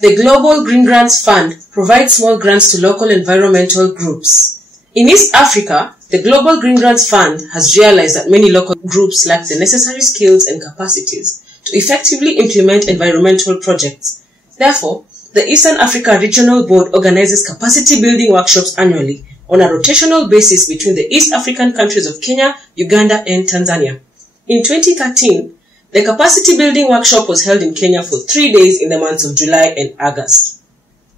The Global Greengrants Fund provides small grants to local environmental groups. In East Africa, the Global Greengrants Fund has realized that many local groups lack the necessary skills and capacities to effectively implement environmental projects. Therefore, the Eastern Africa Regional Board organizes capacity building workshops annually on a rotational basis between the East African countries of Kenya, Uganda, and Tanzania. In 2013, the capacity building workshop was held in Kenya for 3 days in the months of July and August.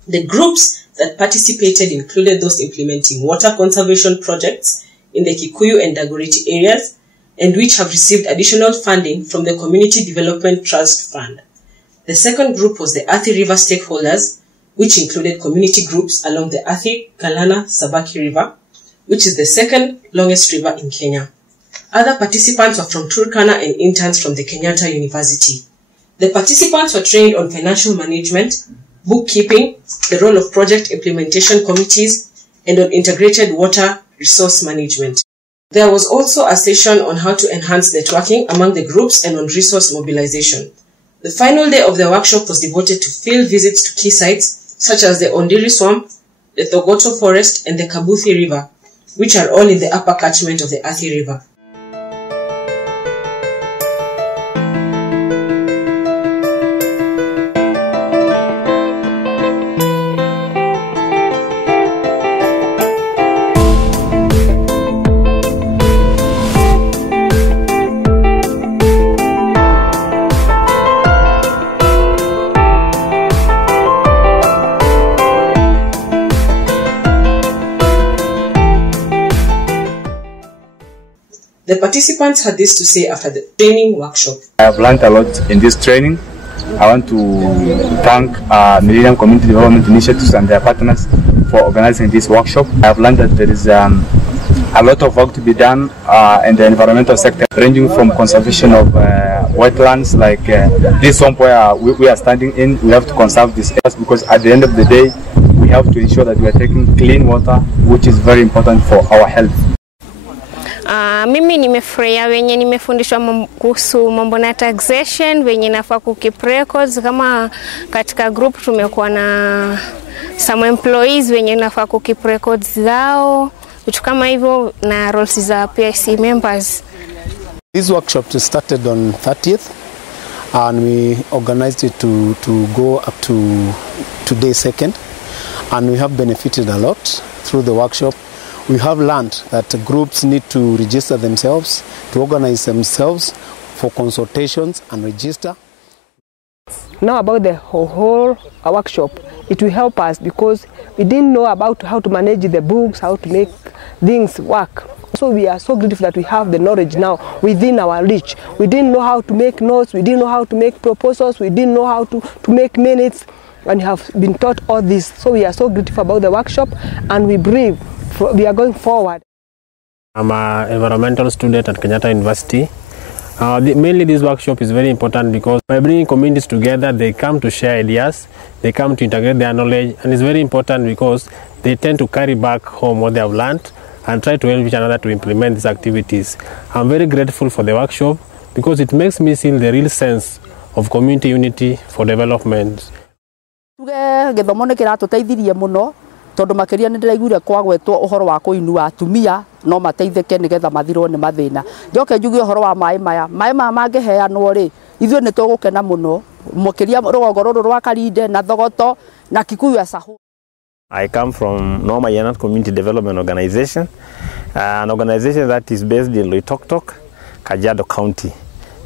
The groups that participated included those implementing water conservation projects in the Kikuyu and Dagoretti areas, and which have received additional funding from the Community Development Trust Fund. The second group was the Athi River stakeholders, which included community groups along the Athi, Galana, Sabaki River, which is the second longest river in Kenya. Other participants were from Turkana and interns from the Kenyatta University. The participants were trained on financial management, bookkeeping, the role of project implementation committees, and on integrated water resource management. There was also a session on how to enhance networking among the groups and on resource mobilization. The final day of the workshop was devoted to field visits to key sites such as the Ondiri Swamp, the Thogoto Forest, and the Kabuthi River, which are all in the upper catchment of the Athi River. The participants had this to say after the training workshop. I have learned a lot in this training. I want to thank Millennium Community Development Initiatives and their partners for organizing this workshop. I have learned that there is a lot of work to be done in the environmental sector, ranging from conservation of wetlands, like this swamp where we are standing in. We have to conserve this areas because at the end of the day, we have to ensure that we are taking clean water, which is very important for our health. Mimi nimefurahia wenye nimefundishwa kuhusu mambo na taxation, wenye nafaa kukeep records. Kama katika group tumekuwa na some employees wenye nafaa kukeep records zao, vitu kama hivyo, na roles za PIC members. This workshop started on 30th and we organized it to go up to day 2nd, and we have benefited a lot through the workshop. We have learned that groups need to register themselves, to organize themselves for consultations and register. Now about the whole workshop, it will help us because we didn't know about how to manage the books, how to make things work. So we are so grateful that we have the knowledge now within our reach. We didn't know how to make notes, we didn't know how to make proposals, we didn't know how to make minutes, and have been taught all this. So we are so grateful about the workshop, and we believe we are going forward. I'm an environmental student at Kenyatta University. Mainly this workshop is very important because by bringing communities together, they come to share ideas, they come to integrate their knowledge, and it's very important because they tend to carry back home what they have learned and try to help each another to implement these activities. I'm very grateful for the workshop because it makes me feel the real sense of community unity for development. Tondu makiria ni ndiraiguire kwagwetwo uhoro wa kuinua atumia no mateitheke nigetha mathirwo ni mathina. Njoke njuge uhoro wa mai maya mangiheanwo ri ithuĩ ni tugukena muno mukiria rũgongo rũrũ rwa Karinde na Thogoto na Kikuyu Asahu. I come from Norma Community Development Organization, an organization that is based in Loitoktok, Kajiado County.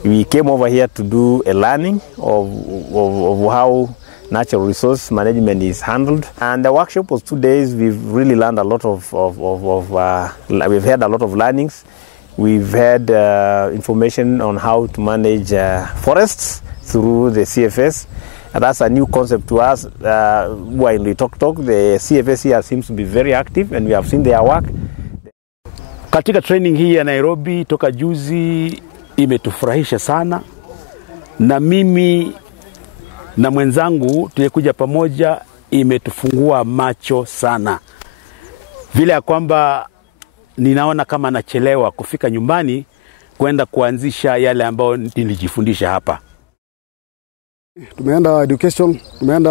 We came over here to do a learning of how natural resource management is handled, and the workshop was 2 days. We've really learned a lot we've had a lot of learnings. We've had information on how to manage forests through the CFS, and that's a new concept to us who are in Loitoktok. The CFS here seems to be very active, and we have seen their work. Katika training hii ya Nairobi toka juzi imetufurahisha sana, na mimi na mwenzangu tulikuja pamoja, imetufungua macho sana. Vile ya kwamba ninaona kama nachelewa kufika nyumbani kwenda kuanzisha yale ambayo nilijifundisha hapa. Tumeenda education, tumeenda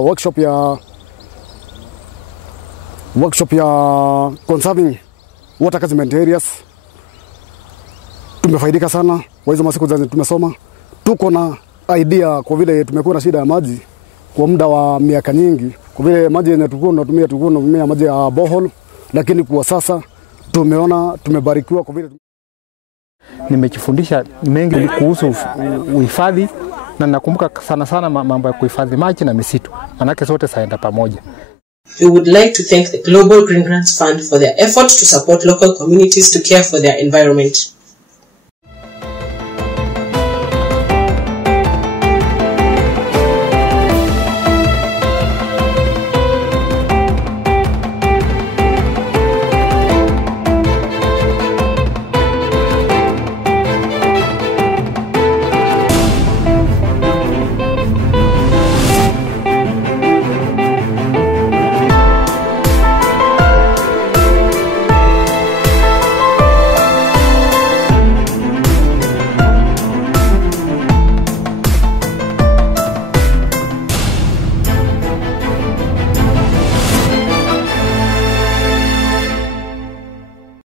workshop ya conserving water catchment areas. Tumefaidika sana kwa hizo masiku zenye tumesoma. Tuko na idea kwa vile tumekuwa na shida ya maji kwa muda wa miaka nyingi. Kwa vile maji yenye tulikuwa tunatumia maji ya borehole, lakini kwa sasa tumeona tumebarikiwa kwa vile nimejifundisha mengi kuhusu uhifadhi, na nakumbuka sana mambo ya kuhifadhi maji na misitu, manake zote zaenda pamoja. We would like to thank the Global Greengrants Fund for their effort to support local communities to care for their environment.